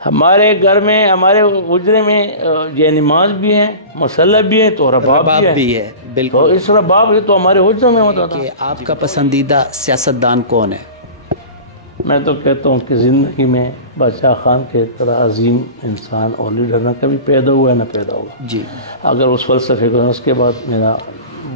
ہمارے گھر میں ہمارے اجرے میں یہ نماز بھی ہیں، مسلح بھی ہیں، تو رباب بھی ہے بالکل. تو اس رباب تو ہمارے اجرے میں ہوتا تھا. کہ آپ کا پسندیدہ سیاستدان کون ہے؟ میں تو کہتا ہوں کہ زندگی میں بادشاہ خان کے طرح عظیم انسان اور لیڈر نہ کبھی پیدا ہوا ہے نہ پیدا ہوگا. جی اگر اس فلسفے کو، اس کے بعد میرا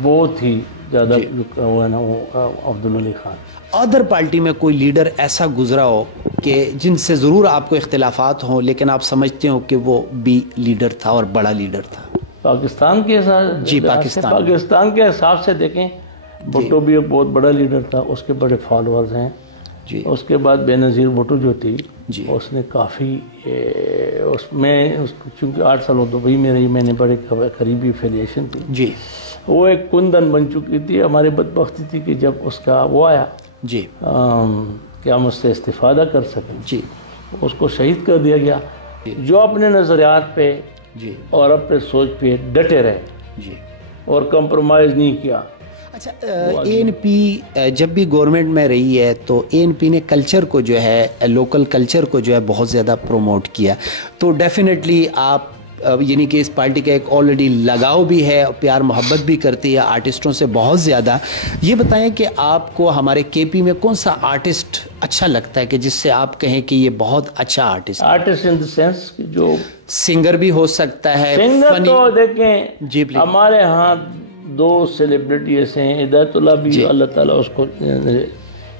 بہت ہی زیادہ وہ ہے نا وہ عبدالولی خان. ادر پارٹی میں کوئی لیڈر ایسا گزرا ہو کہ جن سے ضرور آپ کو اختلافات ہوں لیکن آپ سمجھتے ہو کہ وہ بھی لیڈر تھا اور بڑا لیڈر تھا؟ پاکستان کے حساب جی پاکستان کے حساب سے دیکھیں، بھٹو بھی ایک بہت بڑا لیڈر تھا، اس کے بڑے فالورز ہیں. جی. اس کے بعد بے نظیر بھٹو جو تھی، جی. اس نے کافی چونکہ 8 سال دبئی میں رہی، میں نے بڑے قریبی افیلیشن تھی. جی. وہ ایک کندن بن چکی تھی. ہماری بدبختی تھی کہ جب اس کا وہ آیا جی کہ ہم اس سے استفادہ کر سکیں، جی اس کو شہید کر دیا گیا. جو اپنے نظریات پہ جی اور اپنے سوچ پہ ڈٹے رہے جی اور کمپرومائز نہیں کیا. اچھا، اے این پی جب بھی گورنمنٹ میں رہی ہے تو اے این پی نے کلچر کو جو ہے، لوکل کلچر کو جو ہے بہت زیادہ پروموٹ کیا. تو ڈیفینیٹلی آپ یعنی کہ اس پارٹی کا ایک آلریڈی لگاؤ بھی ہے، پیار محبت بھی کرتی ہے آرٹسٹوں سے بہت زیادہ. یہ بتائیں کہ آپ کو ہمارے کے پی میں کون سا آرٹسٹ اچھا لگتا ہے کہ جس سے آپ کہیں کہ یہ بہت اچھا آرٹسٹ ان دا سینس جو سنگر بھی ہو سکتا ہے؟ سنگر تو دیکھیں جی ہمارے ہاں 2 سیلیبریٹی ایسے ہیں، ہدایت اللہ بھی اللہ تعالیٰ اس کو،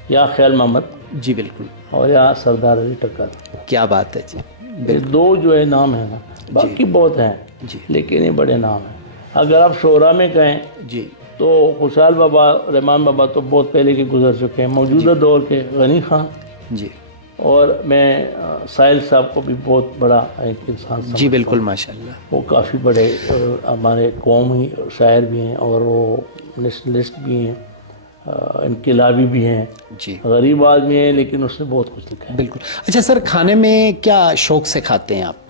یا خیال محمد جی بالکل، اور یا سردار علی ٹکر. کیا بات ہے جی. یہ 2 جو ہے نام ہے نا، باقی بہت ہیں جی لیکن یہ بڑے نام ہیں. اگر آپ شعراء میں کہیں جی تو خوشحال بابا، رحمان بابا تو بہت پہلے کے گزر چکے ہیں. موجودہ دور کے غنی خان جی، اور میں ساحل صاحب کو بھی بہت بڑا ایک انسان سمجھتا ہوں. جی بالکل، ماشاءاللہ. وہ کافی بڑے ہمارے قومی شاعر بھی ہیں اور وہ نیشنلسٹ بھی ہیں، انقلابی بھی ہیں. جی غریب آدمی ہیں لیکن اس نے بہت کچھ لکھا ہے. بالکل. اچھا سر، کھانے میں کیا شوق سے کھاتے ہیں آپ؟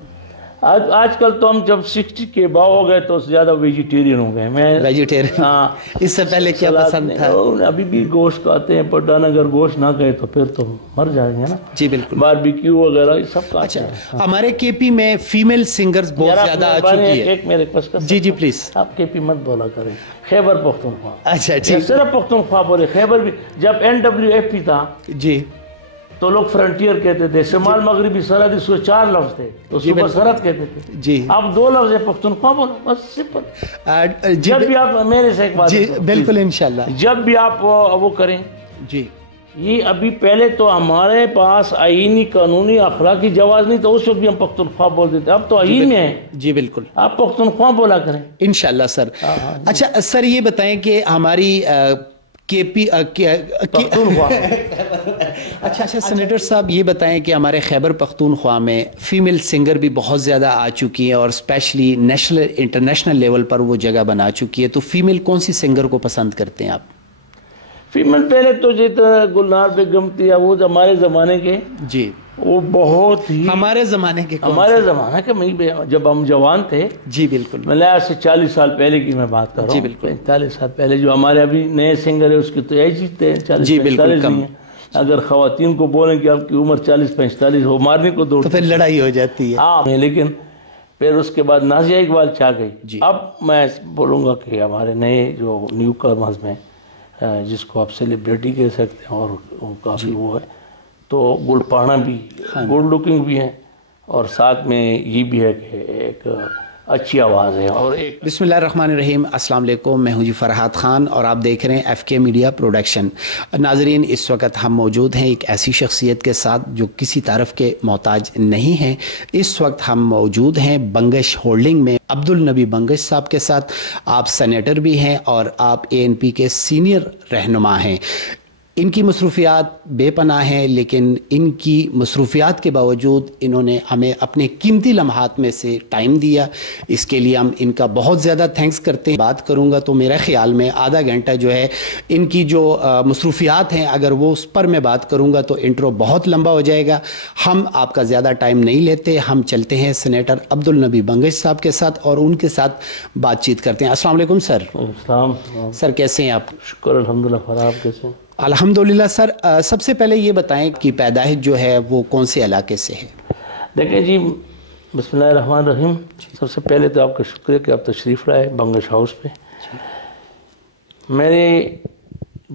آج کل تو ہم جب 60 کے باؤ ہو گئے تو زیادہ ویجیٹیرین ہو گئے. میں ویجیٹیرین. ہاں. اس سے پہلے کیا پسند تھا؟ ابھی بھی گوشت کھاتے ہیں، بٹ اگر گوشت نہ کھائے تو پھر تو مر جائیں گے نا. جی بالکل. باربیکیو وغیرہ یہ سب کھاتے ہیں. اچھا، ہمارے کے پی میں فیمیل سنگرز بہت زیادہ آ چکی ہے. ایک میرے پاس جی جی پلیز. آپ کے پی مت بولا کریں. خیبر پختونخوا. اچھا ٹھیک. صرف پختونخوا بولے، خیبر بھی. جب NWFP تھا جی تو لوگ فرنٹیئر کہتے تھے. شمال مغربی سرحد، اس کو 4 لفظ تھے تو صوبہ سرحد کہتے تھے. جی اب 2 لفظ ہے، پختونخوا بولو بس، سمپل. جی جب بھی آپ میرے سے ایک بات، جی بالکل انشاءاللہ. جب بھی آپ وہ کریں. جی یہ ابھی پہلے تو ہمارے پاس آئینی قانونی اخلاقی جواز نہیں تو اس وقت بھی ہم پختونخوا بولتے تھے. اب تو آئین میں ہے. جی بالکل، آپ پختونخوا بولا کریں انشاءاللہ سر. اچھا سر، یہ بتائیں کہ ہماری کے پی اچھا سینیٹر صاحب، یہ بتائیں کہ ہمارے خیبر پختونخوا میں فیمیل سنگر بھی بہت زیادہ آ چکی ہیں اور اسپیشلی نیشنل انٹرنیشنل لیول پر وہ جگہ بنا چکی ہے. تو فیمیل کون سی سنگر کو پسند کرتے ہیں آپ؟ فیمیل پہلے تو جتنا گلنار بیگم تھی، وہ ہمارے زمانے کے، جی وہ بہت ہی ہمارے زمانے کے. ہمارے زمانے کے جب ہم جوان تھے. جی بالکل. میں آج سے 40 سال پہلے کی میں بات کر رہا ہوں. جی بالکل. 45 سال پہلے جو ہمارے ابھی نئے سنگر ہے اس کی تو ایج ہی 40-45 نہیں ہے. اگر خواتین کو بولیں کہ آپ کی عمر 40-45 ہو، مارنے کو دوڑ تو پھر لڑائی ہو جاتی ہے. ہاں، لیکن پھر اس کے بعد نازیہ اقبال چاہ گئی. اب میں بولوں گا کہ ہمارے نئے جو نیو کمرز میں، جس کو آپ سیلیبریٹی کہہ سکتے ہیں اور کافی وہ ہے، تو گل پانا بھی گڈ لکنگ بھی ہے اور ساتھ میں یہ بھی ہے کہ ایک اچھی آواز ہے. اور ایک بسم اللہ الرحمن الرحیم. السلام علیکم، میں ہوں جی فرحات خان اور آپ دیکھ رہے ہیں FK میڈیا پروڈکشن. ناظرین، اس وقت ہم موجود ہیں ایک ایسی شخصیت کے ساتھ جو کسی تعارف کے محتاج نہیں ہیں. اس وقت ہم موجود ہیں بنگش ہولڈنگ میں عبدالنبی بنگش صاحب کے ساتھ. آپ سینیٹر بھی ہیں اور آپ ANP کے سینئر رہنما ہیں. ان کی مصروفیات بے پناہ ہیں، لیکن ان کی مصروفیات کے باوجود انہوں نے ہمیں اپنے قیمتی لمحات میں سے ٹائم دیا. اس کے لیے ہم ان کا بہت زیادہ تھینکس کرتے ہیں. بات کروں گا تو میرے خیال میں آدھا گھنٹہ جو ہے ان کی جو مصروفیات ہیں، اگر وہ اس پر میں بات کروں گا تو انٹرو بہت لمبا ہو جائے گا. ہم آپ کا زیادہ ٹائم نہیں لیتے، ہم چلتے ہیں سینیٹر عبدالنبی بنگش صاحب کے ساتھ اور ان کے ساتھ بات چیت کرتے ہیں. السلام علیکم سر. السلام. سر کیسے ہیں آپ؟ شکر الحمدللہ. فرح آپ کیسے ہیں؟ الحمدللہ. سر سب سے پہلے یہ بتائیں کہ پیدائش جو ہے وہ کون سے علاقے سے ہے؟ دیکھیں جی، بسم اللہ الرحمن الرحیم. سب سے پہلے تو آپ کا شکریہ کہ آپ تشریف لائے بنگش ہاؤس پہ. میری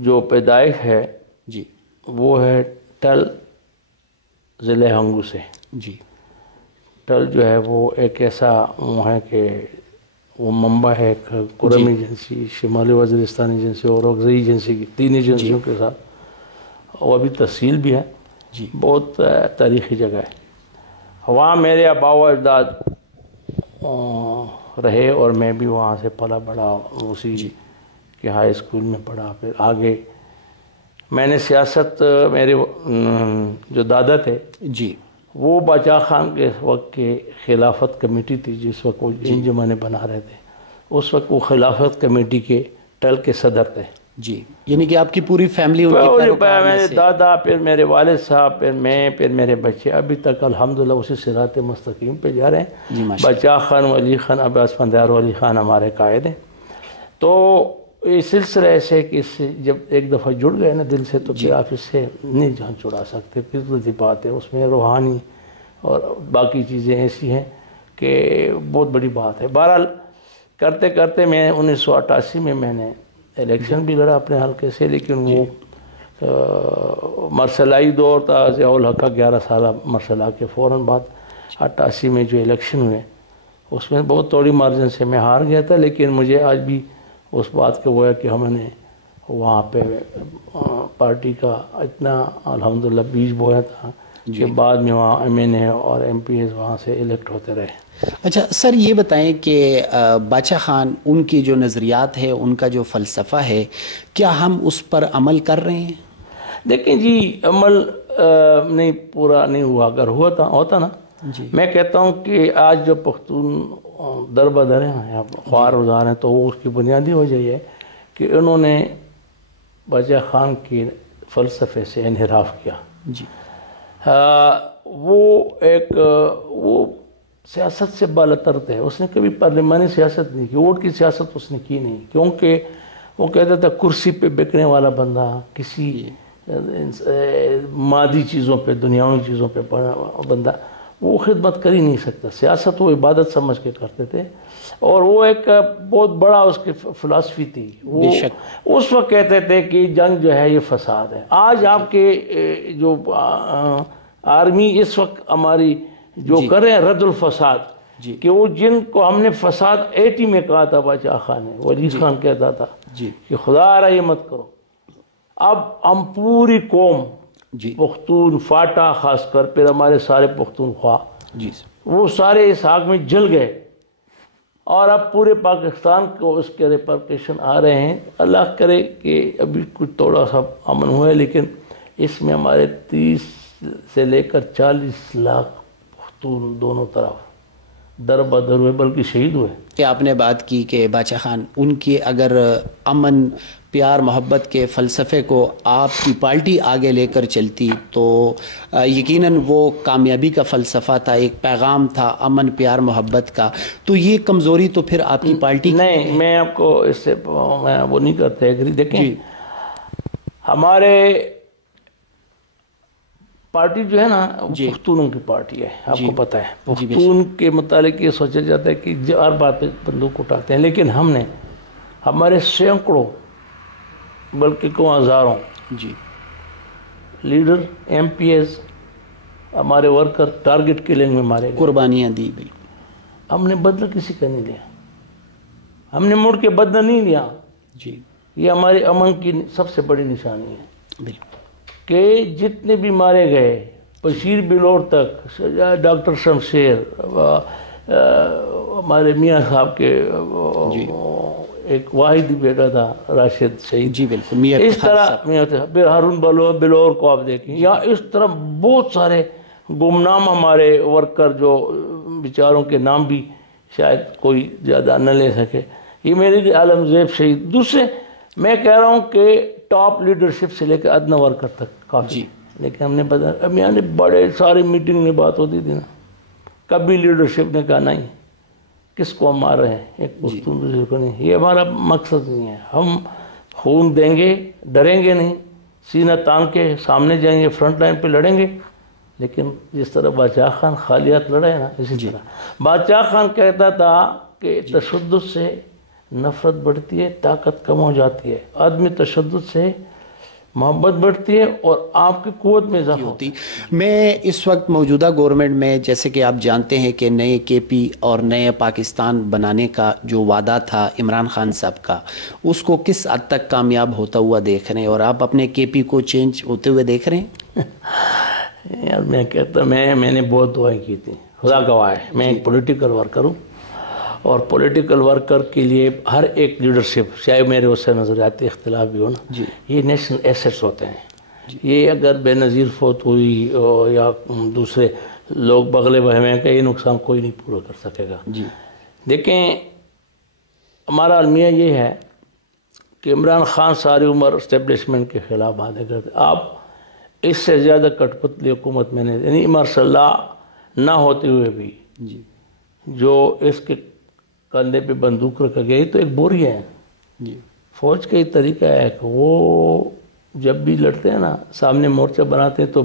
جو پیدائش ہے جی وہ ہے ٹل ضلع ہنگو سے. جی. ٹل جو ہے وہ ایک ایسا ہے کہ وہ منبع ہے قرم ایجنسی، شمالی وزیرستان ایجنسی اور اگزئی ایجنسی کی، 3 ایجنسیوں کے ساتھ. اور ابھی تحصیل بھی ہے. جی. بہت تاریخی جگہ ہے. وہاں میرے آبا و اجداد رہے اور میں بھی وہاں سے پلا بڑھا. اسی کہ ہائی اسکول میں پڑھا. پھر آگے میں نے سیاست، میرے جو دادا تھے جی وہ باچا خان کے وقت کے خلافت کمیٹی تھی، جس وقت وہ انجمنیں بنا رہے تھے، اس وقت وہ خلافت کمیٹی کے ٹل کے صدر تھے. جی. یعنی کہ آپ کی پوری فیملی میرے دادا، پھر میرے والد صاحب، پھر میں، پھر میرے بچے ابھی تک الحمدللہ اسی صراط مستقیم پہ جا رہے ہیں. بچا خان، ولی خان، عباس فندیار ولی خان ہمارے قائد ہیں. تو یہ سلسلہ ایسے کہ اس سے جب ایک دفعہ جڑ گئے نا دل سے، تو پھر آپ اس سے نہیں جان چھڑا سکتے. فطرتی بات ہے، اس میں روحانی اور باقی چیزیں ایسی ہیں کہ بہت بڑی بات ہے. بہرحال کرتے کرتے میں 1988 میں نے الیکشن بھی لڑا اپنے حلقے سے، لیکن وہ مرسلائی دور تھا. ضیاء الحق کا 11 سالہ مرسلہ کے فوراً بعد 88 میں جو الیکشن ہوئے اس میں بہت تھوڑی مارجن سے میں ہار گیا تھا. لیکن مجھے آج بھی اس بات کا وہ ہے کہ ہم نے وہاں پہ پارٹی کا اتنا الحمدللہ بیج بویا تھا کہ بعد میں وہاں MNA اور MPs وہاں سے الیکٹ ہوتے رہے. اچھا سر، یہ بتائیں کہ باچا خان، ان کی جو نظریات ہے، ان کا جو فلسفہ ہے، کیا ہم اس پر عمل کر رہے ہیں؟ دیکھیں جی، عمل نہیں پورا نہیں ہوا. اگر ہوتا نا، میں کہتا ہوں کہ آج جو پختون در بدر ہیں، خوار روزار ہیں، تو وہ اس کی بنیادی وجہ یہ ہے کہ انہوں نے باچا خان کے فلسفے سے انحراف کیا. جی. وہ سیاست سے بالاتر تھے. اس نے کبھی پارلیمانی سیاست نہیں کی، ووٹ کی سیاست اس نے کی نہیں، کیونکہ وہ کہتا تھا کرسی پہ بکنے والا بندہ، کسی مادی چیزوں پہ، دنیاوی چیزوں پہ بندہ، وہ خدمت کر ہی نہیں سکتا. سیاست وہ عبادت سمجھ کے کرتے تھے. اور وہ ایک بہت بڑا اس کی فلسفی تھی. وہ اس وقت کہتے تھے کہ جنگ جو ہے یہ فساد ہے. آج آپ کے جو آرمی اس وقت ہماری جو کر رہے ہیں رد الفساد، کہ وہ جن کو ہم نے فساد 80 میں کہا تھا باچا خان نے، ولی خان کہتا تھا کہ خدا رہا یہ مت کرو. اب ہم پوری قوم، پختون فاٹا خاص کر، پھر ہمارے سارے پختونخوا، وہ سارے اس آگ میں جل گئے. اور اب پورے پاکستان کو اس کے ریپرکیشن آ رہے ہیں. اللہ کرے کہ ابھی کچھ تھوڑا سا امن ہوا ہے، لیکن اس میں ہمارے 30 سے لے کر 40 لاکھ پختون دونوں طرف در بدر ہوئے، بلکہ شہید ہوئے. کہ آپ نے بات کی کہ باچا خان، ان کی اگر امن، پیار، محبت کے فلسفے کو آپ کی پارٹی آگے لے کر چلتی تو یقیناً وہ کامیابی کا فلسفہ تھا، ایک پیغام تھا امن، پیار، محبت کا. تو یہ کمزوری تو پھر آپ کی پارٹی نہیں، میں آپ کو اس سے میں وہ نہیں کرتا ایگری. دیکھیں ہمارے پارٹی جو ہے نا، پختونوں کی پارٹی ہے، آپ کو پتہ ہے. پختون کے متعلق یہ سوچا جاتا ہے کہ ہر بات پہ بندوق اٹھاتے ہیں، لیکن ہم نے ہمارے سینکڑوں بلکہ کو ہزاروں لیڈر، MPs، ہمارے ورکر ٹارگٹ کلنگ میں مارے گئے، قربانیاں دی. بالکل ہم نے بدلہ کسی کا نہیں لیا، ہم نے مڑ کے بدلہ نہیں لیا. یہ ہمارے امن کی سب سے بڑی نشانی ہے. بالکل کہ جتنے بھی مارے گئے، بشیر بلور تک، ڈاکٹر شمشیر، ہمارے میاں صاحب کے ایک واحد بیٹا تھا راشد شہید. بالکل. اس طرح پھر ہارون بلور کو آپ دیکھیں، یا اس طرح بہت سارے گمنام ہمارے ورکر جو بیچاروں کے نام بھی شاید کوئی زیادہ نہ لے سکے. یہ میرے عالم زیب شہید. دوسرے میں کہہ رہا ہوں کہ ٹاپ لیڈرشپ سے لے کے ادنا ورکر تک کافی. لیکن ہم نے بتا، اب یعنی بڑے سارے میٹنگ میں بات ہوتی تھی نا، کبھی لیڈرشپ نے کہا نہیں، کس کو ہم مار رہے ہیں، ایک پختون دوسرے کو نہیں. یہ ہمارا مقصد نہیں ہے. ہم خون دیں گے، ڈریں گے نہیں، سینہ تان کے سامنے جائیں گے، فرنٹ لائن پہ لڑیں گے. لیکن جس طرح بادشاہ خان خالی ہاتھ لڑا ہے نا، اسی طرح بادشاہ خان کہتا تھا کہ تشدد سے نفرت بڑھتی ہے، طاقت کم ہو جاتی ہے، آدمی تشدد سے محبت بڑھتی ہے اور آپ کی قوت میں اضافہ ہوتی ہے۔ میں اس وقت موجودہ گورنمنٹ میں، جیسے کہ آپ جانتے ہیں کہ نئے کے پی اور نئے پاکستان بنانے کا جو وعدہ تھا عمران خان صاحب کا، اس کو کس حد تک کامیاب ہوتا ہوا دیکھ رہے ہیں، اور آپ اپنے کے پی کو چینج ہوتے ہوئے دیکھ رہے ہیں؟ یار میں کہتا میں نے بہت دعائیں کی تھی، خدا گواہ ہے، میں ایک پولیٹیکل ورکر ہوں، اور پولیٹیکل ورکر کے لیے ہر ایک لیڈرشپ، چاہے میرے اس سے نظریاتی اختلاف بھی ہو نا، یہ نیشنل ایسٹس ہوتے ہیں۔ یہ اگر بے نظیر فوت ہوئی یا دوسرے لوگ بغلے بہمے کا، یہ نقصان کوئی نہیں پورا کر سکے گا۔ دیکھیں ہمارا المیہ یہ ہے کہ عمران خان ساری عمر اسٹیبلشمنٹ کے خلاف باتیں کرتے، آپ اس سے زیادہ کٹ پتلی حکومت میں نے، یعنی ماشاء اللہ نہ ہوتے ہوئے بھی جو اس کے کندھے پہ بندوق رکھا گیا، تو ایک بوری ہے۔ فوج کا یہ طریقہ ہے کہ وہ جب بھی لڑتے ہیں نا، سامنے مورچہ بناتے ہیں تو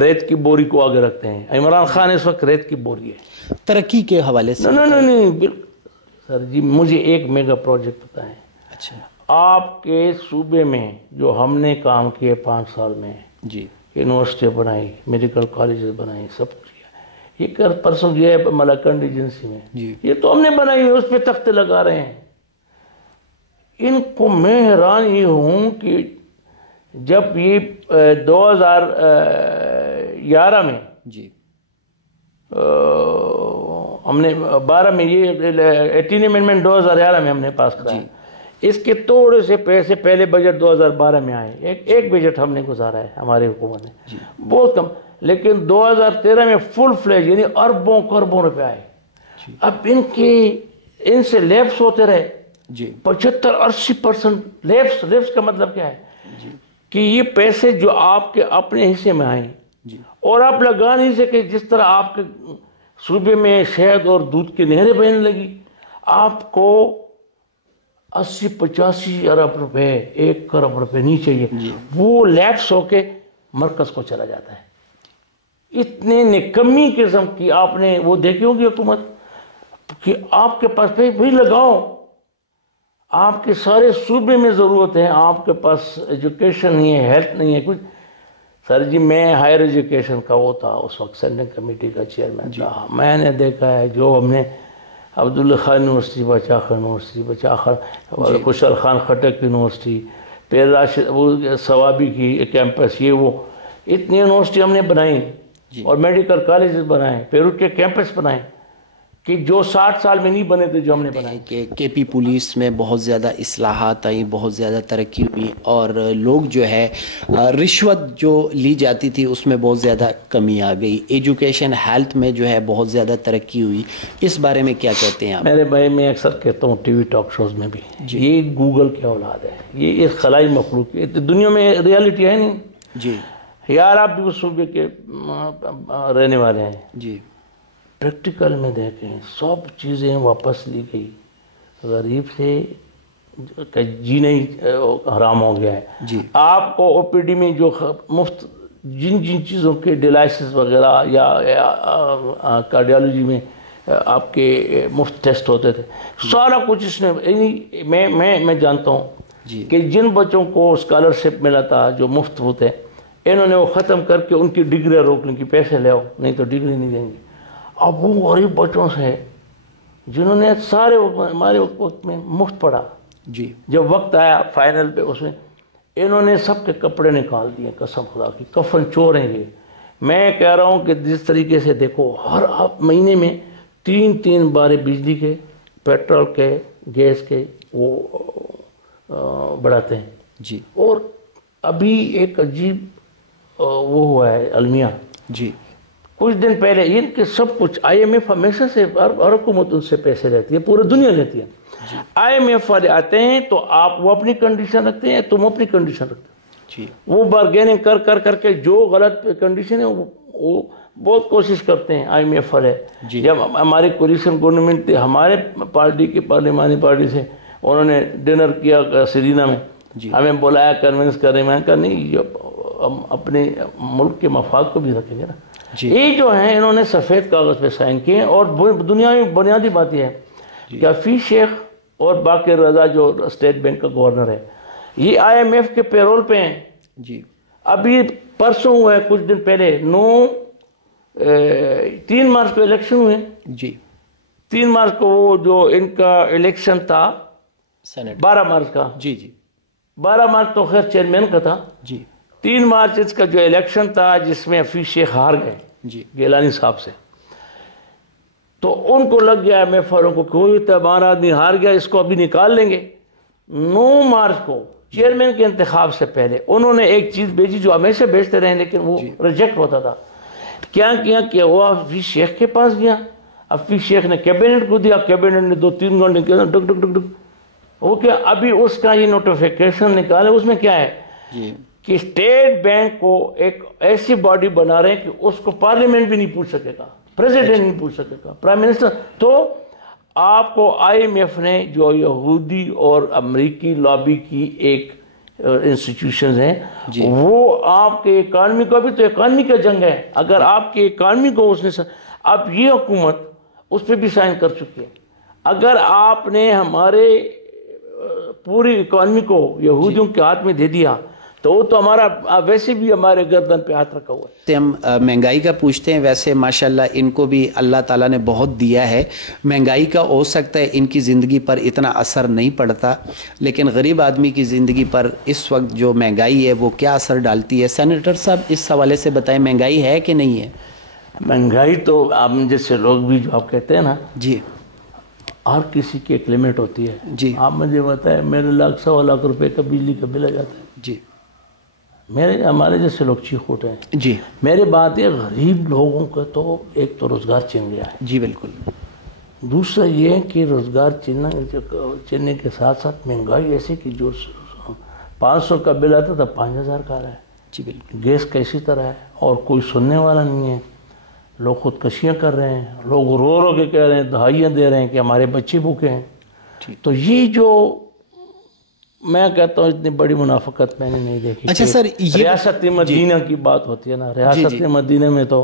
ریت کی بوری کو آگے رکھتے ہیں۔ عمران خان اس وقت ریت کی بوری ہے ترقی کے حوالے سے؟ نہیں سر جی، مجھے ایک میگا پروجیکٹ بتائیں۔ اچھا، آپ کے صوبے میں جو ہم نے کام کیے 5 سال میں، یونیورسٹی بنائی، میڈیکل کالجز بنائی، سب کچھ کیا، یہ کر پرسوں گیا ہے ملاکنڈ ایجنسی میں، یہ تو ہم نے بنائی ہے، اس پہ تختے لگا رہے ہیں۔ ان کو میں حیران یہ ہوں کہ جب یہ 2011 میں ہم نے 12 میں یہ 18 امینڈمنٹ 2011 میں ہم نے پاس کرایا، اس کے تھوڑے سے پیسے پہلے بجٹ 2012 میں آئے، ایک بجٹ ہم نے گزارا ہے ہماری حکومت نے، بہت کم، لیکن 2013 میں فل فلیج یعنی اربوں کربوں روپے آئے۔ اب ان سے لیپس ہوتے رہے 75-80% لیپس کا مطلب کیا ہے کہ یہ پیسے جو آپ کے اپنے حصے میں آئیں اور آپ لگا نہیں سکے، جس طرح آپ کے صوبے میں شہد اور دودھ کی نہریں بہنے لگی، آپ کو 80-85 ارب روپے، 1 کروڑ روپے نہیں چاہیے، وہ لیپس ہو کے مرکز کو چلا جاتا ہے۔ اتنے نکمی قسم کی آپ نے وہ دیکھی ہوگی حکومت کہ آپ کے پاس بھی لگاؤ، آپ کے سارے صوبے میں ضرورت ہے، آپ کے پاس ایجوکیشن نہیں ہے، ہیلتھ نہیں ہے کچھ۔ سر جی میں ہائر ایجوکیشن کا وہ تھا اس وقت، سینٹرل کمیٹی کا چیئرمین تھا، میں نے دیکھا ہے جو ہم نے عبداللہ خان یونیورسٹی، بادشاہ خان یونیورسٹی، بادشاہ خان خوشحال خان خٹک یونیورسٹی، پیر راشد وہ ثوابی کی کیمپس، یہ وہ اتنی یونیورسٹی ہم نے بنائی اور میڈیکل کالجز بنائے، پھر کے کیمپس بنائے کہ جو 60 سال میں نہیں بنے تھے جو ہم نے بنائے۔ کہ کے پی پولیس میں بہت زیادہ اصلاحات آئیں، بہت زیادہ ترقی ہوئی، اور لوگ جو ہے رشوت جو لی جاتی تھی اس میں بہت زیادہ کمی آ گئی، ایجوکیشن ہیلتھ میں جو ہے بہت زیادہ ترقی ہوئی، اس بارے میں کیا کہتے ہیں آپ؟ میرے بھائی میں اکثر کہتا ہوں ٹی وی ٹاک شوز میں بھی، یہ گوگل کی اولاد ہے، یہ ایک خلائی مخلوق ہے، دنیا میں ریالٹی ہے نہیں یار، آپ بھی اس صوبے کے رہنے والے ہیں، پریکٹیکل میں دیکھیں سب چیزیں واپس لی گئی، غریب سے جینا ہی حرام ہو گیا ہے۔ آپ کو او پی ڈی میں جو مفت جن چیزوں کے ڈیلائسس وغیرہ یا کارڈیالوجی میں آپ کے مفت ٹیسٹ ہوتے تھے، سارا کچھ اس نے، میں جانتا ہوں کہ جن بچوں کو اسکالرشپ ملا تھا جو مفت ہوتے، انہوں نے وہ ختم کر کے ان کی ڈگری روکنے کی، پیسے لے آؤ نہیں تو ڈگری نہیں دیں گے۔ اب وہ غریب بچوں سے جنہوں نے سارے ہمارے وقت میں مفت پڑھا، جب وقت آیا فائنل پہ اس میں انہوں نے سب کے کپڑے نکال دیے، قسم خدا کی، کفن چور ہیں یہ۔ میں کہہ رہا ہوں کہ جس طریقے سے دیکھو ہر آپ مہینے میں 3 بار بجلی کے، پیٹرول کے، گیس کے وہ بڑھاتے ہیں، اور ابھی ایک عجیب وہ ہوا ہے المیہ، کچھ دن پہلے ان کے سب کچھ آئی ایم ایف ہمیشہ سے ہر حکومت ان سے پیسے لیتی ہے، پورے دنیا لیتی ہے، آئی ایم ایف والے آتے ہیں تو آپ وہ اپنی کنڈیشن رکھتے ہیں، تم اپنی کنڈیشن رکھتے ہیں، وہ بارگیننگ کر کے جو غلط کنڈیشن ہے وہ بہت کوشش کرتے ہیں آئی ایم ایف والے۔ جب ہماری کولیشن گورنمنٹ تھی، ہمارے پارٹی کی پارلیمانی پارٹی سے انہوں نے ڈنر کیا سرینا میں، ہمیں بلایا، کنونس کر رہے ہیں، میں نے کہا نہیں اپنے ملک کے مفاد کو بھی رکھیں گے نا. یہ جو ہیں انہوں نے سفید کاغذ پہ سائن کیے ہیں. اور دنیا میں بنیادی بات یہ ہے کہ حفیظ شیخ اور باقر رضا جو اسٹیٹ بینک کا گورنر ہے یہ IMF کے پیرول پہ ہیں. جی ابھی پرسوں ہوا ہے کچھ دن پہلے 3 مارچ کو الیکشن ہوئے. جی 3 مارچ کو وہ جو ان کا الیکشن تھا سینٹ 12 مارچ کا. جی جی 12 مارچ تو خیر چیئرمین کا تھا. جی 3 مارچ اس کا جو الیکشن تھا جس میں حفیظ شیخ ہار گئے جی گیلانی صاحب سے. تو ان کو لگ گیا IMF والوں کو کوئی تو ہمارا آدمی ہار گیا اس کو ابھی نکال لیں گے. 9 مارچ کو چیئرمین کے انتخاب سے پہلے انہوں نے ایک چیز بھیجی جو ہمیشہ بھیجتے رہے لیکن وہ ریجیکٹ ہوتا تھا. کیا کیا کہ وہ حفیظ شیخ کے پاس گیا. حفیظ شیخ نے کیبنٹ کو دیا. کیبنٹ نے 2-3 گھنٹے کے اندر ڈک ڈک ڈک ڈک وہ کیا ابھی اس کا یہ نوٹیفیکیشن نکالے. اس میں کیا ہے کہ اسٹیٹ بینک کو ایک ایسی باڈی بنا رہے ہیں کہ اس کو پارلیمنٹ بھی نہیں پوچھ سکے گا, پریزیڈنٹ نہیں پوچھ سکے گا, پرائم منسٹر. تو آپ کو IMF نے جو یہودی اور امریکی لابی کی ایک انسٹیٹیوشنز ہیں وہ آپ کے اکانومی کو, ابھی تو اکانومی کا جنگ ہے, اگر آپ کے اکانومی کو اس نے اب یہ حکومت اس پہ بھی سائن کر چکی ہے. اگر آپ نے ہمارے پوری اکانومی کو یہودیوں کے ہاتھ میں دے دیا تو وہ تو ہمارا ویسے بھی ہمارے گردن پہ ہاتھ رکھا ہوا ہے. ہم مہنگائی کا پوچھتے ہیں. ویسے ماشاءاللہ ان کو بھی اللہ تعالیٰ نے بہت دیا ہے. مہنگائی کا ہو سکتا ہے ان کی زندگی پر اتنا اثر نہیں پڑتا, لیکن غریب آدمی کی زندگی پر اس وقت جو مہنگائی ہے وہ کیا اثر ڈالتی ہے؟ سینیٹر صاحب اس حوالے سے بتائیں, مہنگائی ہے کہ نہیں ہے؟ مہنگائی تو آپ جیسے لوگ بھی جو آپ کہتے ہیں نا جی ہر کسی کی ایک لمٹ ہوتی ہے. جی آپ مجھے بتائیں میرے 100 روپے کا بجلی کا بل آ جاتا ہے. جی ہمارے جیسے لوگ چیخ اٹھے ہیں. جی میرے بات ہے غریب لوگوں کا تو ایک تو روزگار چھن گیا ہے. جی بالکل. دوسرا یہ ہے کہ روزگار چھننے کے ساتھ ساتھ مہنگائی ایسی کہ جو 500 کا بل آتا تھا 5000 کا آ رہا ہے. جی بالکل. گیس کا اسی طرح ہے اور کوئی سننے والا نہیں ہے. لوگ خودکشیاں کر رہے ہیں, لوگ رو رو کے کہہ رہے ہیں, دہائیاں دے رہے ہیں کہ ہمارے بچے بھوکے ہیں. تو یہ جو میں کہتا ہوں اتنی بڑی منافقت میں نے نہیں دیکھی. اچھا سر, ریاست مدینہ کی بات ہوتی ہے نا, ریاست مدینہ میں تو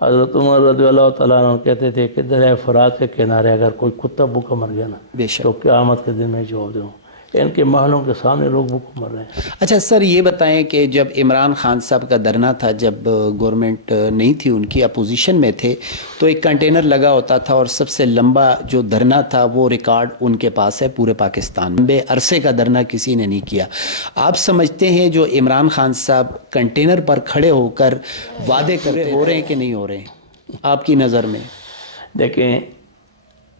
حضرت عمر رضی اللہ تعالیٰ عنہ کہتے تھے کہ دریا فرات کے کنارے اگر کوئی کتا بھوکا مر گیا نا تو قیامت کے دن میں جواب دوں. ان کے محلوں کے سامنے لوگ بھوکے مر رہے ہیں. اچھا سر یہ بتائیں کہ جب عمران خان صاحب کا دھرنا تھا, جب گورنمنٹ نہیں تھی ان کی, اپوزیشن میں تھے, تو ایک کنٹینر لگا ہوتا تھا اور سب سے لمبا جو دھرنا تھا وہ ریکارڈ ان کے پاس ہے پورے پاکستان میں. لمبے عرصے کا دھرنا کسی نے نہیں کیا. آپ سمجھتے ہیں جو عمران خان صاحب کنٹینر پر کھڑے ہو کر وعدے کرتے ہو رہے ہیں کہ نہیں ہو رہے ہیں آپ کی نظر میں؟ دیکھیں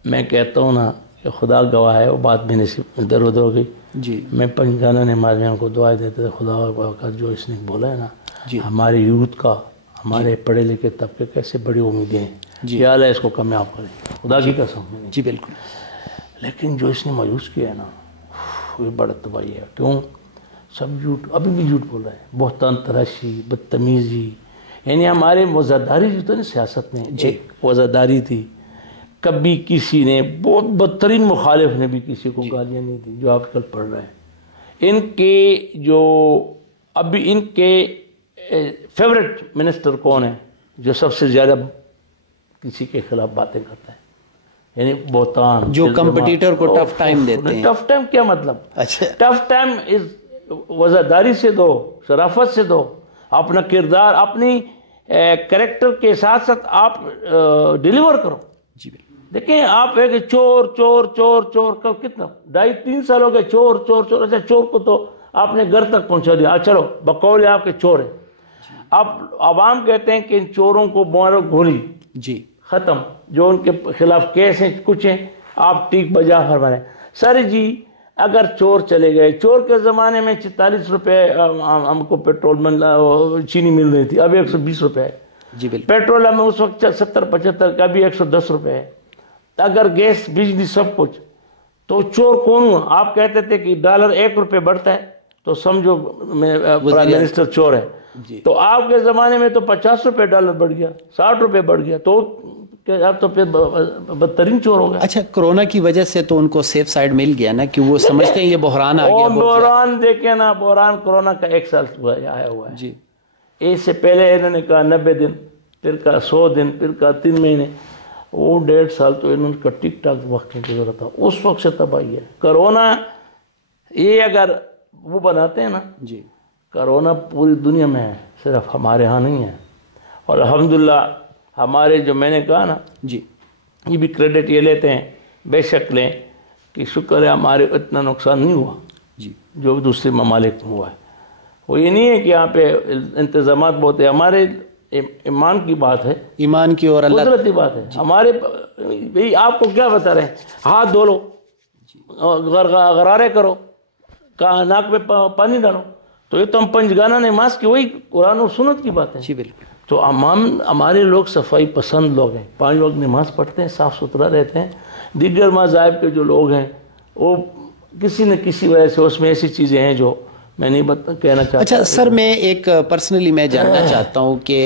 میں کہتا ہوں نا کہ خدا گواہ ہے, وہ بات بھی نہیں ادھر ادھر ہو گئی. جی میں پنجگانہ نماز میں ان کو دعائیں دیتے تھے, خدا کا جو اس نے بولا ہے نا جی ہمارے یوتھ کا, ہمارے پڑھے لکھے طبقے کیسے بڑی امیدیں ہیں, یا اللہ اس کو کامیاب کرے, خدا کی قسم. جی بالکل. لیکن جو اس نے مایوس کیا ہے نا وہ بڑا تباہی ہے. کیوں؟ سب جھوٹ, ابھی بھی جھوٹ بول رہے ہیں, بہتان تراشی, بدتمیزی. یعنی ہمارے وزاداری جو تھا نا سیاست میں, ایک وزاداری تھی. کبھی کسی نے, بہت بدترین مخالف نے بھی کسی کو گالیاں نہیں دی جو آپ کل پڑھ رہے ہیں. ان کے جو ابھی ان کے فیورٹ منسٹر کون ہے جو سب سے زیادہ کسی کے خلاف باتیں کرتا ہے, یعنی بہتان, جو کمپٹیٹر کو ٹف ٹائم دیتے ہیں. ٹف ٹائم کیا مطلب؟ اچھا ٹف ٹائم وزاداری سے دو, شرافت سے دو, اپنا کردار اپنی کریکٹر کے ساتھ ساتھ آپ ڈیلیور کرو. جی بالکل. دیکھیں آپ ایک چور چور چور چور کا کتنا 2.5-3 سال ہو گئے چور چور چور. اچھا چور کو تو آپ نے گھر تک پہنچا دیا, چلو بقول آپ کے چور ہیں. اب عوام کہتے ہیں کہ ان چوروں کو مارو گولی, جی ختم. جو ان کے خلاف کیس ہیں کچھ ہیں آپ ٹیک بجا فرمائیں. سر جی اگر چور چلے گئے, چور کے زمانے میں 44 روپے ہم کو پیٹرول چینی مل رہی تھی, اب 120 روپے ہے. جی بالکل. پیٹرول ہمیں اس وقت 70-75 کا بھی 110 روپے ہے. اگر گیس بجلی سب کچھ, تو چور کون ہوا؟ آپ کہتے تھے کہ ڈالر 1 روپے بڑھتا ہے تو سمجھو پرائم منسٹر چور ہے. تو آپ کے زمانے میں تو 50 روپے ڈالر بڑھ گیا, 60 روپے بڑھ گیا, تو کہ اب تو پھر بدترین چور ہو گیا. اچھا کورونا کی وجہ سے تو ان کو سیف سائڈ مل گیا نا کہ وہ سمجھتے ہیں یہ بحران آ گیا. بحران دیکھیں نا, بحران کورونا کا 1 سال آیا ہوا ہے جی. اس سے پہلے انہوں نے کہا 90 دن, پھر کہا 100 دن, پھر کہا 3 مہینے. وہ 1.5 سال تو انہوں کا ٹک ٹاک وقت کی ضرورت تھا, اس وقت سے تباہی ہے. کرونا یہ اگر وہ بناتے ہیں نا جی, کرونا پوری دنیا میں ہے, صرف ہمارے ہاں نہیں ہے. اور الحمدللہ ہمارے جو میں نے کہا نا جی, یہ بھی کریڈٹ یہ لیتے ہیں, بے شک لیں کہ شکر ہے ہمارے اتنا نقصان نہیں ہوا جی جو دوسرے ممالک میں ہوا ہے. وہ یہ نہیں ہے کہ یہاں پہ انتظامات بہت ہے, ہمارے ایمان کی بات ہے, ایمان کی اور اللہ قدرتی بات ہے ہمارے. بھئی آپ کو کیا بتا رہے ہیں, ہاتھ دھو لو, غرارے کرو, ناک میں پانی ڈالو, تو یہ تو ہم پنجگانہ نماز کی وہی قرآن و سنت کی بات ہے جی بالکل. تو ہمارے لوگ صفائی پسند لوگ ہیں, 5 وقت نماز پڑھتے ہیں, صاف ستھرا رہتے ہیں. دیگر مذاہب کے جو لوگ ہیں وہ کسی نہ کسی وجہ سے اس میں ایسی چیزیں ہیں جو میں نہیں کہنا چاہتا. اچھا سر, میں ایک پرسنلی میں جاننا چاہتا ہوں کہ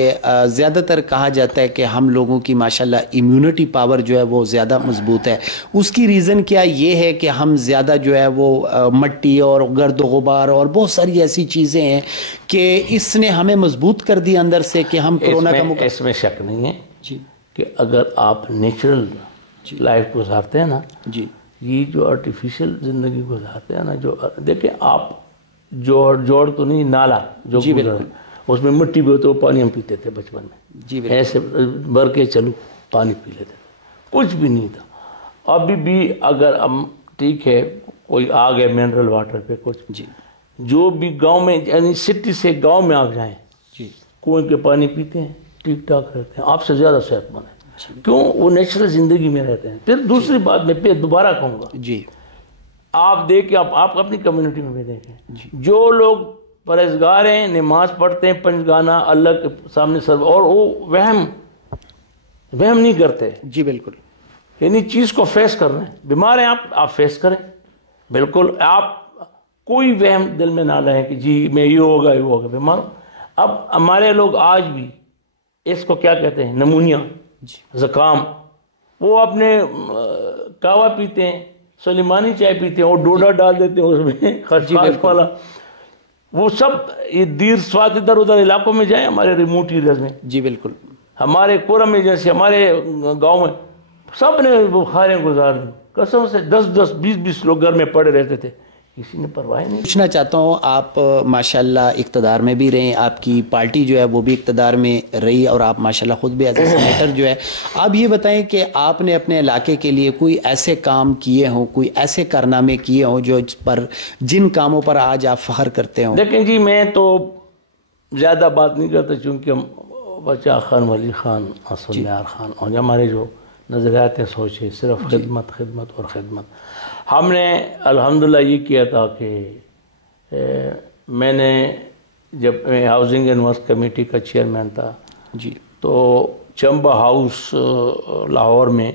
زیادہ تر کہا جاتا ہے کہ ہم لوگوں کی ماشاءاللہ امیونٹی پاور جو ہے وہ زیادہ مضبوط ہے. اس کی ریزن کیا یہ ہے کہ ہم زیادہ جو ہے وہ مٹی اور گرد و غبار اور بہت ساری ایسی چیزیں ہیں کہ اس نے ہمیں مضبوط کر دی اندر سے کہ ہم کورونا کا اس میں شک نہیں ہے جی کہ اگر آپ نیچرل لائف گزارتے ہیں نا جی, یہ جو آرٹیفیشل زندگی گزارتے ہیں نا, جو دیکھیں آپ جوڑ تو نہیں, نالا جو جی بالکل, اس میں مٹی بھی ہوتی ہے, وہ پانی ہم پیتے تھے بچپن میں جی, ایسے بھر کے چلو پانی پی لیتے تھے, کچھ بھی نہیں تھا. ابھی بھی اگر ہم ٹھیک ہے کوئی آ گئے منرل واٹر پہ کچھ جی, جو بھی گاؤں میں یعنی سٹی سے گاؤں میں آپ جائیں جی, کنویں کے پانی پیتے ہیں, ٹھیک ٹھاک رہتے ہیں, آپ سے زیادہ صحت مند ہے. کیوں؟ وہ نیچرل زندگی میں رہتے ہیں. پھر دوسری بات میں پھر دوبارہ کہوں گا جی, آپ دیکھیں, آپ اپنی کمیونٹی میں بھی دیکھیں, جو لوگ پرہیزگار ہیں, نماز پڑھتے ہیں پنجگانہ اللہ کے سامنے سر, اور وہ وہم نہیں کرتے جی بالکل, یعنی چیز کو فیس کر رہے ہیں. بیمار ہیں آپ فیس کریں بالکل, آپ کوئی وہم دل میں نہ لائیں کہ جی میں یہ ہوگا بیمار. اب ہمارے لوگ آج بھی اس کو کیا کہتے ہیں, نمونیا زکام, وہ اپنے کہوہ پیتے ہیں, سلیمانی چائے پیتے ہیں, اور ڈوڈا ڈال دیتے ہیں اس میں خرچ والا. وہ سب یہ دیر سوات ادھر علاقوں میں جائیں, ہمارے ریموٹ ایریاز میں جی بالکل, ہمارے کورم میں جیسے ہمارے گاؤں میں سب نے بخاریں گزار دی قسم سے. 10-20 لوگ گھر میں پڑے رہتے تھے, کسی نے پرواہ نہیں. پوچھنا چاہتا ہوں, آپ ماشاءاللہ اقتدار میں بھی رہے, آپ کی پارٹی جو ہے وہ بھی اقتدار میں رہی, اور آپ ماشاءاللہ خود بھی ایز اے سینیٹر جو ہے, آپ یہ بتائیں کہ آپ نے اپنے علاقے کے لیے کوئی ایسے کام کیے ہوں, کوئی ایسے کارنامے کیے ہوں جو جن کاموں پر آج آپ فخر کرتے ہوں؟ دیکھیں جی, میں تو زیادہ بات نہیں کرتا چونکہ ہم بچہ خان, ولی خان, اسفندیار خان, اور ہمارے جو نظریات ہیں سوچے صرف خدمت اور خدمت. ہم نے الحمدللہ یہ کیا تھا کہ میں نے جب میں ہاؤسنگ اینڈ ورکس کمیٹی کا چیئرمین تھا جی, تو چمبا ہاؤس لاہور میں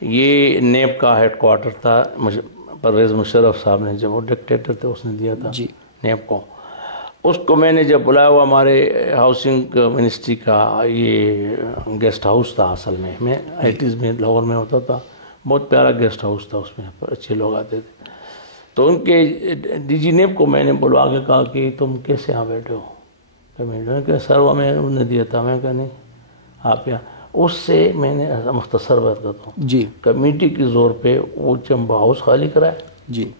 یہ نیب کا ہیڈ کوارٹر تھا. پرویز مشرف صاحب نے, جب وہ ڈکٹیٹر تھے, اس نے دیا تھا جی نیب کو. اس کو میں نے جب بلایا, ہوا ہمارے ہاؤسنگ منسٹری کا یہ گیسٹ ہاؤس تھا اصل میں 80s میں لاہور میں ہوتا تھا, بہت پیارا گیسٹ ہاؤس تھا, اس میں اچھے لوگ آتے تھے. تو ان کے ڈی جی نیب کو میں نے بلوا کے کہا کہ تم کیسے یہاں بیٹھے ہو, کہ سر وہ میں انہوں نے دیا تھا. میں کہا نہیں, آپ یہاں. اس سے میں نے مختصر بات کرتا ہوں جی, کمیٹی کے زور پہ وہ چمبا ہاؤس خالی کرایا جی,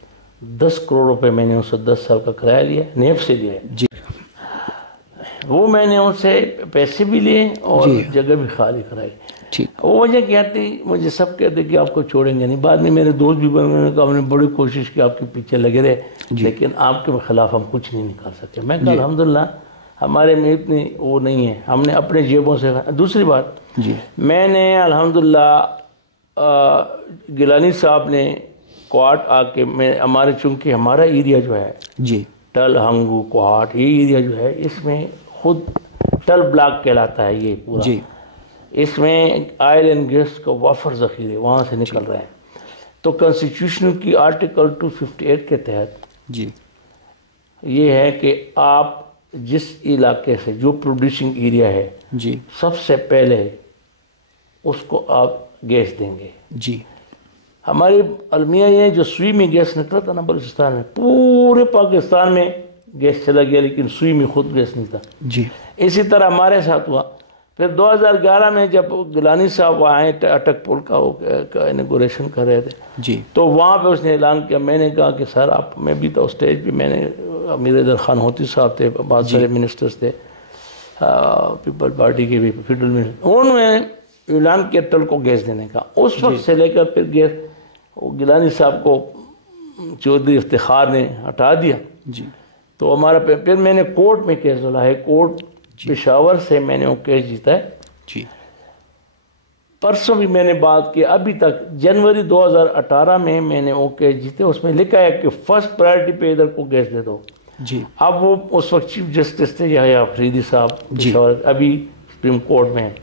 10 کروڑ روپے میں نے ان سے 10 سال کا کرایہ لیا, نیب سے لیا جی. وہ میں نے ان سے پیسے بھی لیے اور جگہ بھی خالی کرائی. وہ وجہ کیا تھی, مجھے سب کہتے کہ آپ کو چھوڑیں گے نہیں. بعد میں میرے دوست بھی بن گئے, ہم نے بڑی کوشش کی آپ کے پیچھے لگے رہے, لیکن آپ کے خلاف ہم کچھ نہیں نکال سکے. میں کہا الحمدللہ ہمارے میں اتنی وہ نہیں ہے, ہم نے اپنے جیبوں سے. دوسری بات میں نے الحمدللہ گیلانی صاحب نے کوہاٹ آ کے, ہمارے چونکہ ہمارا ایریا جو ہے جی, ٹل, ہنگو, کوہاٹ, یہ ایریا جو ہے اس میں خود ٹل بلاک کہلاتا ہے یہ پورا جی. اس میں آئل اینڈ گیس کا وافر ذخیرے وہاں سے نکل رہے ہیں. تو کنسٹیٹیوشن کی آرٹیکل 258 کے تحت جی یہ ہے کہ آپ جس علاقے سے جو پروڈیوسنگ ایریا ہے جی, سب سے پہلے اس کو آپ گیس دیں گے. جی ہماری المیہ یہ جو سوئی میں گیس نکلا تھا نا بلوچستان میں، پورے پاکستان میں گیس چلا گیا لیکن سوئی میں خود گیس نہیں تھا. جی اسی طرح ہمارے ساتھ ہوا. پھر 2011 میں جب گیلانی صاحب آئے اٹک پل کا انوگریشن کر رہے تھے، جی تو وہاں پہ اس نے اعلان کیا. میں نے کہا کہ سر آپ، میں بھی تو اسٹیج پہ، میں نے امیر حیدر خان ہوتی صاحب تھے، بہت سارے منسٹرز تھے پیپل پارٹی کے بھی، فیڈرل منسٹر، انہوں نے اعلان کیا ٹل کو گیس دینے کا. اس وقت سے لے کر پھر گیس گیلانی صاحب کو چودھری افتخار نے ہٹا دیا. جی تو ہمارا پھر میں نے کورٹ میں کیس ڈالا ہے، کورٹ پشاور سے میں نے وہ کیس جیتا ہے. جی پرسوں بھی میں نے بات کی، ابھی تک جنوری 2018 میں میں نے وہ کیس جیتے. اس میں لکھا ہے کہ فرسٹ پرائرٹی پہ ادھر کو گیس دے دو. جی اب وہ اس وقت چیف جسٹس تھے یحییٰ افریدی صاحب پشاور، ابھی سپریم کورٹ میں ہیں،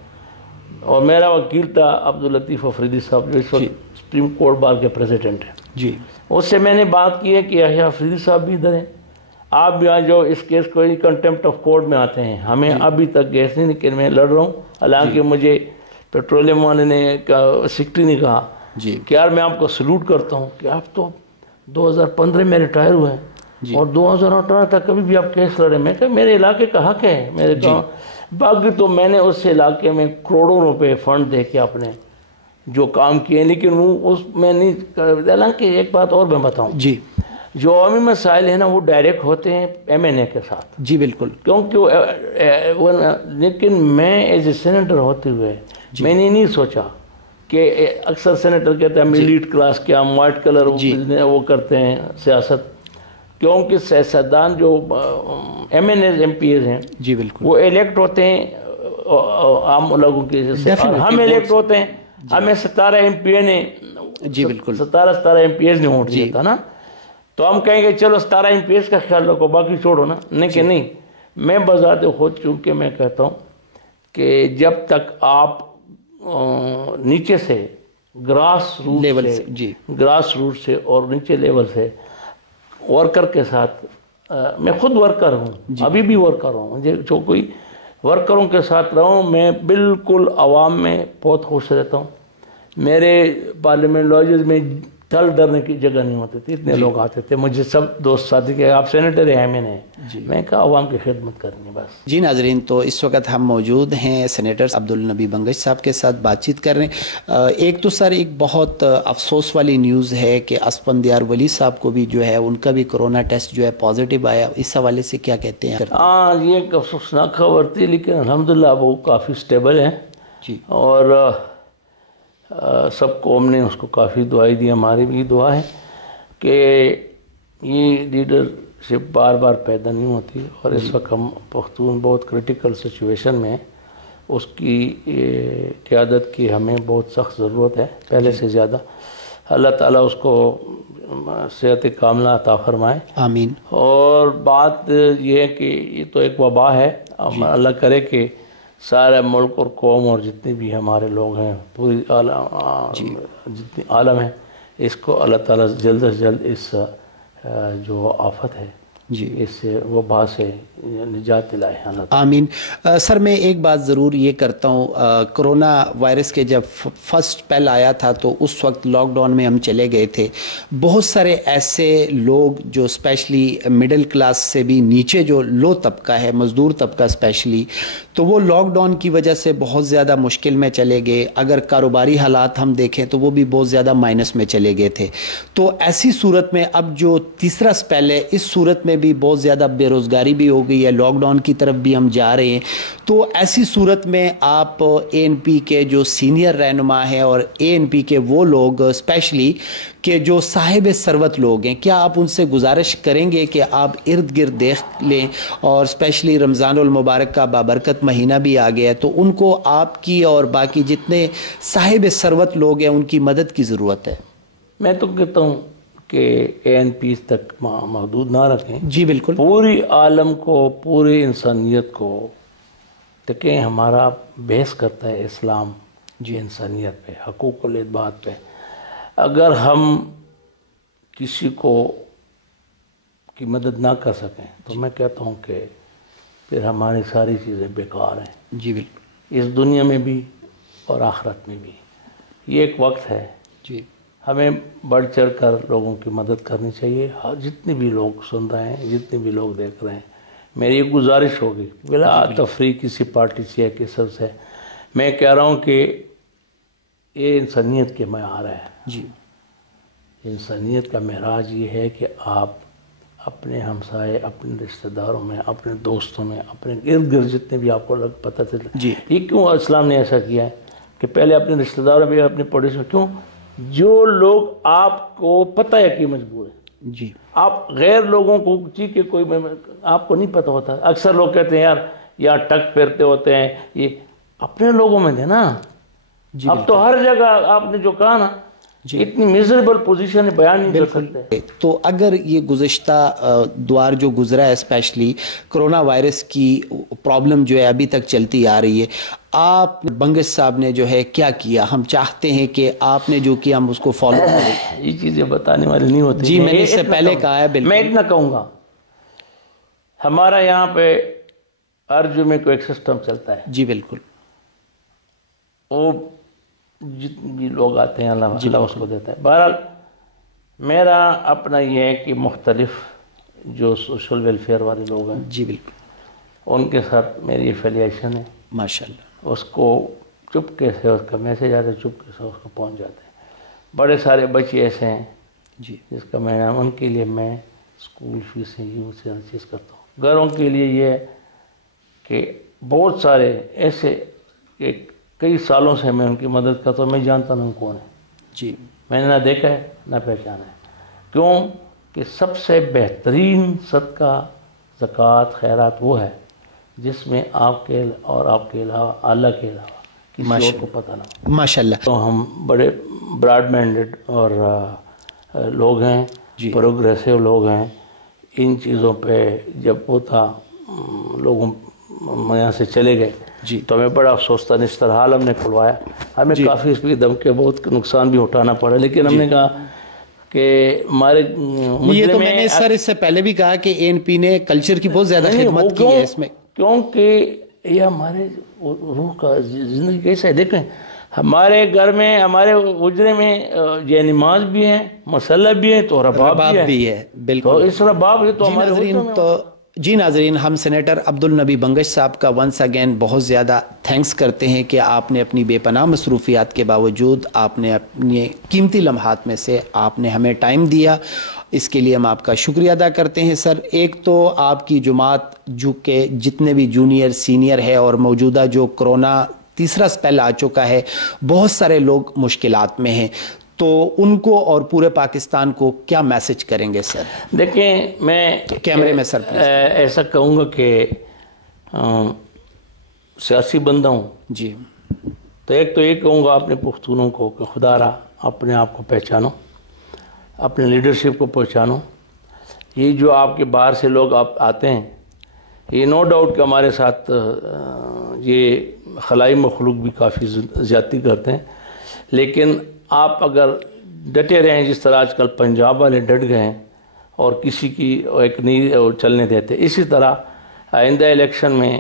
اور میرا وکیل تھا عبداللطیف افریدی صاحب جو اس وقت سپریم کورٹ بار کے پریزیڈنٹ ہیں. جی اس سے میں نے بات کی ہے کہ یحییٰ افریدی صاحب بھی ادھر ہیں، آپ بھی جو اس کیس کو کنٹمپٹ آف کورٹ میں آتے ہیں. ہمیں ابھی تک گیس نہیں، لیکن میں لڑ رہا ہوں. حالانکہ مجھے پیٹرولیم والے نے سیکرٹری نے کہا جی کہ یار میں آپ کو سلوٹ کرتا ہوں کہ آپ تو 2015 میں ریٹائر ہوئے ہیں اور 2018 تک کبھی بھی آپ کیس لڑے. میں کہ میرے علاقے کا حق ہے. میرے کہا باقی تو میں نے اس علاقے میں کروڑوں روپے فنڈ دے کے اپنے جو کام کیے ہیں، لیکن وہ اس میں نہیں. حالانکہ ایک بات اور میں بتاؤں، جی جو عوامی مسائل ہیں نا وہ ڈائریکٹ ہوتے ہیں ایم این اے کے ساتھ. جی بالکل. کیونکہ لیکن میں ایز اے سینیٹر ہوتے ہوئے میں نے نہیں سوچا کہ اکثر سینیٹر کہتے ہیں ایلیٹ کلاس کے، ہم وائٹ کلر وہ کرتے ہیں سیاست. کیونکہ سیاستدان جو MNAs MPAs ہیں جی بالکل وہ الیکٹ ہوتے ہیں عام لوگوں کے جیسے، اور ہم الیکٹ ہوتے ہیں. ہمیں 17 ایم پی اے نے، جی بالکل 17 ایم پی ایز نے ووٹ دیا تھا نا، تو ہم کہیں گے چلو 17 ایم پی ایز کا خیال رکھو باقی چھوڑو نا. نہیں، میں بذات خود چونکہ میں کہتا ہوں کہ جب تک آپ نیچے سے گراس روٹ سے اور نیچے لیول سے ورکر کے ساتھ، میں خود ورکر ہوں، ابھی بھی ورکر ہوں، مجھے جو کوئی ورکروں کے ساتھ رہا ہوں، میں بالکل عوام میں بہت خوش رہتا ہوں. میرے پارلیمنٹ لاجز میں تل ڈرنے کی جگہ نہیں ہوتی تھی، اتنے لوگ آتے تھے. مجھے سب دوست ساتھی کہ آپ سینیٹر ہیں، میں نے میں کہا عوام کی خدمت کرنی بس. جی ناظرین، تو اس وقت ہم موجود ہیں سینیٹر عبدالنبی بنگش صاحب کے ساتھ بات چیت کر رہے ہیں. ایک تو سر ایک بہت افسوس والی نیوز ہے کہ اسفندیار ولی صاحب کو بھی جو ہے ان کا بھی کرونا ٹیسٹ جو ہے پازیٹیو آیا. اس حوالے سے کیا کہتے ہیں؟ ہاں، یہ ایک افسوسناک خبر تھی، لیکن الحمدللہ وہ کافی سٹیبل ہیں. جی اور سب قوم نے اس کو کافی دعائی دی. ہماری بھی دعا ہے کہ یہ لیڈرشپ بار بار پیدا نہیں ہوتی، اور اس وقت ہم پختون بہت کریٹیکل سچویشن میں، اس کی قیادت کی ہمیں بہت سخت ضرورت ہے پہلے سے زیادہ. اللہ تعالیٰ اس کو صحت کاملہ عطا فرمائے، آمین. اور بات یہ ہے کہ یہ تو ایک وبا ہے. اللہ کرے کہ سارے ملک اور قوم اور جتنے بھی ہمارے لوگ ہیں، پوری جتنی عالم ہے، اس کو اللہ تعالیٰ جلد از جلد اس جو آفت ہے اس وبا سے نجات دلائے. آمین. سر میں ایک بات ضرور یہ کرتا ہوں، کرونا وائرس کے جب فرسٹ پہل آیا تھا تو اس وقت لاک ڈاؤن میں ہم چلے گئے تھے. بہت سارے ایسے لوگ جو اسپیشلی مڈل کلاس سے بھی نیچے جو لو طبقہ ہے، مزدور طبقہ اسپیشلی، تو وہ لاک ڈاؤن کی وجہ سے بہت زیادہ مشکل میں چلے گئے. اگر کاروباری حالات ہم دیکھیں تو وہ بھی بہت زیادہ مائنس میں چلے گئے تھے. تو ایسی صورت میں اب جو تیسرا سپیل ہے، اس صورت میں بھی بہت زیادہ بے روزگاری بھی ہو گئی ہے، لاک ڈاؤن کی طرف بھی ہم جا رہے ہیں. تو ایسی صورت میں آپ اے این پی کے جو سینئر رہنما ہیں اور اے این پی کے وہ لوگ اسپیشلی کہ جو صاحب ثروت لوگ ہیں، کیا آپ ان سے گزارش کریں گے کہ آپ ارد گرد دیکھ لیں، اور اسپیشلی رمضان المبارک کا بابرکت مہینہ بھی آ گیا ہے، تو ان کو آپ کی اور باقی جتنے صاحب ثروت لوگ ہیں ان کی مدد کی ضرورت ہے؟ میں تو کہتا ہوں کہ اے این پیز تک محدود نہ رکھیں. جی بالکل. پوری عالم کو، پوری انسانیت کو دیکھیں. ہمارا بحث کرتا ہے اسلام انسانیت پہ، حقوق الاعتباد پہ. اگر ہم کسی کو کی مدد نہ کر سکیں تو میں کہتا ہوں کہ پھر ہماری ساری چیزیں بیکار ہیں. جی بالکل. اس دنیا میں بھی اور آخرت میں بھی. یہ ایک وقت ہے جی ہمیں بڑھ چڑھ کر لوگوں کی مدد کرنی چاہیے. جتنے بھی لوگ سن رہے ہیں, جتنے بھی لوگ دیکھ رہے ہیں, میری ایک گزارش ہوگی بلا تفریح کسی پارٹی سے یا کسی سے, میں کہہ رہا ہوں کہ یہ انسانیت کے معیار ہے. جی انسانیت کا معراج یہ ہے کہ آپ اپنے ہمسائے, اپنے رشتہ داروں میں, اپنے دوستوں میں, اپنے ارد گرد جتنے بھی آپ کو پتہ چلتا جی یہ کیوں اسلام نے ایسا کیا ہے کہ پہلے اپنے رشتہ داروں میں, اپنے پڑوس میں, کیوں جو لوگ آپ کو پتہ ہے کہ مجبور ہے. جی آپ غیر لوگوں کو جی کہ کوئی آپ کو نہیں پتہ ہوتا. اکثر لوگ کہتے ہیں یار یہاں ٹک پھیرتے ہوتے ہیں, یہ اپنے لوگوں میں تھے نا. اب تو ہر جگہ آپ نے جو کہا نا, اتنی میزریبل پوزیشن بیان نہیں کر سکتے. تو اگر یہ گزشتہ دوار جو گزرا ہے, اسپیشلی کرونا وائرس کی پرابلم جو ہے ابھی تک چلتی آ رہی ہے, آپ بنگش صاحب نے جو ہے کیا کیا؟ ہم چاہتے ہیں کہ آپ نے جو کیا ہم اس کو فالو کریں. یہ چیزیں بتانے والی نہیں ہوتی. جی میں نے اس سے پہلے کہا ہے. بالکل میں اتنا کہوں گا, ہمارا یہاں پہ ہر جمعے کو ایک سسٹم چلتا ہے. جی بالکل. وہ جتنے بھی لوگ آتے ہیں اللہ اس کو دیتا ہے. بہرحال میرا اپنا یہ ہے کہ مختلف جو سوشل ویلفیئر والے لوگ ہیں, جی بالکل, ان کے ساتھ میری ایفیلیشن ہے. ماشاءاللہ. اس کو چپکے سے اس کا میسیج آتا ہے, چپکے سے اس کو پہنچ جاتے ہیں. بڑے سارے بچے ایسے ہیں جی جس کا میں ان کے لیے میں اسکول فیس یوں سے ہر چیز کرتا ہوں. گھروں کے لیے یہ ہے کہ بہت سارے ایسے کہ کئی سالوں سے میں ان کی مدد کرتا ہوں, میں جانتا نہیں کون ہے. جی میں نے نہ دیکھا ہے نہ پہچانا ہے. کیوں کہ سب سے بہترین صدقہ زکوٰۃ خیرات وہ ہے جس میں آپ کے اور آپ کے علاوہ اللہ کے علاوہ کسی اور کو پتہ نہ ہو. ماشاءاللہ. تو ہم بڑے براڈ مائنڈڈ اور لوگ ہیں, پروگریسو لوگ ہیں. ان چیزوں پہ جب وہ تھا لوگوں یہاں سے چلے گئے جی تو ہمیں بڑا افسوس تھا. نشتر حال ہم نے کھلوایا, ہمیں کافی اس کی دم کے بہت نقصان بھی اٹھانا پڑا, لیکن ہم نے کہا کہ ہمارے یہ تو میں نے سر اس سے پہلے بھی کہا کہ اے این پی نے کلچر کی بہت زیادہ خدمت کی ہے اس میں, کیونکہ یہ ہمارے روح کا زندگی کیسا ہے. دیکھیں ہمارے گھر میں, ہمارے اجرے میں یہ نماز بھی ہے, مسلح بھی ہے, تو رباب بھی ہے. بالکل. تو اس رباب ہے تو ہمارے جی ناظرین, ہم سینیٹر عبدالنبی بنگش صاحب کا ونس اگین بہت زیادہ تھینکس کرتے ہیں کہ آپ نے اپنی بے پناہ مصروفیات کے باوجود آپ نے اپنے قیمتی لمحات میں سے آپ نے ہمیں ٹائم دیا. اس کے لیے ہم آپ کا شکریہ ادا کرتے ہیں سر. ایک تو آپ کی جماعت جو کہ جتنے بھی جونیئر سینئر ہے, اور موجودہ جو کرونا تیسرا سپیل آ چکا ہے, بہت سارے لوگ مشکلات میں ہیں, تو ان کو اور پورے پاکستان کو کیا میسج کریں گے سر؟ دیکھیں میں کیمرے میں سر ایسا کہوں گا کہ سیاسی بندہ ہوں جی, تو ایک تو یہ کہوں گا اپنے پختونوں کو کہ خدا را اپنے آپ کو پہچانو, اپنے لیڈرشپ کو پہچانو. یہ جو آپ کے باہر سے لوگ آپ آتے ہیں, یہ نو ڈاؤٹ کہ ہمارے ساتھ یہ خلائی مخلوق بھی کافی زیادتی کرتے ہیں, لیکن آپ اگر ڈٹے رہیں جس طرح آج کل پنجاب والے ڈٹ گئے ہیں اور کسی کی ایک نہیں چلنے دیتے, اسی طرح آئندہ الیکشن میں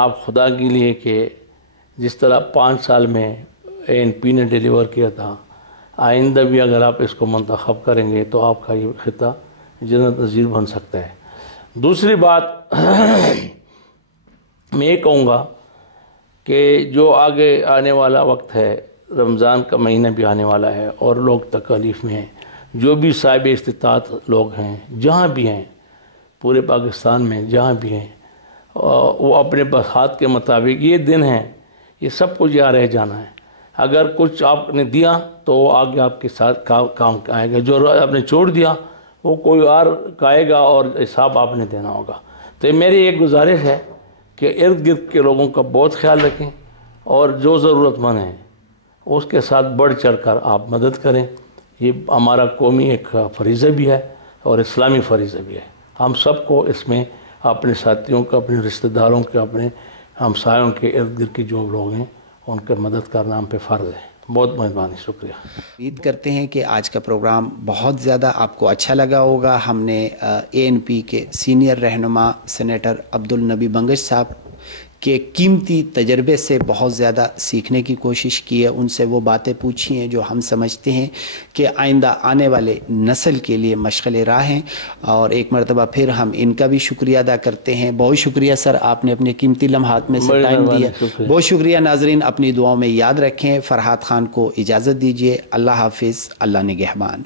آپ خدا کے لیے کہ جس طرح 5 سال میں اے این پی نے ڈیلیور کیا تھا, آئندہ بھی اگر آپ اس کو منتخب کریں گے تو آپ کا یہ خطہ جنت نظیر بن سکتا ہے. دوسری بات میں یہ کہوں گا کہ جو آگے آنے والا وقت ہے, رمضان کا مہینہ بھی آنے والا ہے اور لوگ تکلیف میں ہیں, جو بھی صاحب استطاعت لوگ ہیں جہاں بھی ہیں پورے پاکستان میں جہاں بھی ہیں, وہ اپنے ہاتھ کے مطابق یہ دن ہیں, یہ سب کچھ یہاں رہ جانا ہے. اگر کچھ آپ نے دیا تو وہ آگے آپ کے ساتھ کام آئے گا, جو آپ نے چھوڑ دیا وہ کوئی اور کہے گا اور حساب آپ نے دینا ہوگا. تو یہ میری ایک گزارش ہے کہ ارد گرد کے لوگوں کا بہت خیال رکھیں, اور جو ضرورت مند ہیں اس کے ساتھ بڑھ چڑھ کر آپ مدد کریں. یہ ہمارا قومی ایک فریضہ بھی ہے اور اسلامی فریضہ بھی ہے. ہم سب کو اس میں اپنے ساتھیوں کا, اپنے رشتہ داروں کے, اپنے ہمسایوں کے ارد گرد کے جو لوگ ہیں ان کے مدد کرنا ہم پہ فرض ہے. بہت مہربانی, شکریہ. امید کرتے ہیں کہ آج کا پروگرام بہت زیادہ آپ کو اچھا لگا ہوگا. ہم نے اے این پی کے سینئر رہنما سینیٹر عبدالنبی بنگش صاحب کہ قیمتی تجربے سے بہت زیادہ سیکھنے کی کوشش کی ہے، ان سے وہ باتیں پوچھی ہیں جو ہم سمجھتے ہیں کہ آئندہ آنے والے نسل کے لیے مشغل راہ ہیں، اور ایک مرتبہ پھر ہم ان کا بھی شکریہ ادا کرتے ہیں۔ بہت شکریہ سر، آپ نے اپنے قیمتی لمحات میں سے ٹائم دیا، بہت شکریہ۔ ناظرین اپنی دعاؤں میں یاد رکھیں۔ فرحات خان کو اجازت دیجیے، اللہ حافظ، اللہ نگہبان۔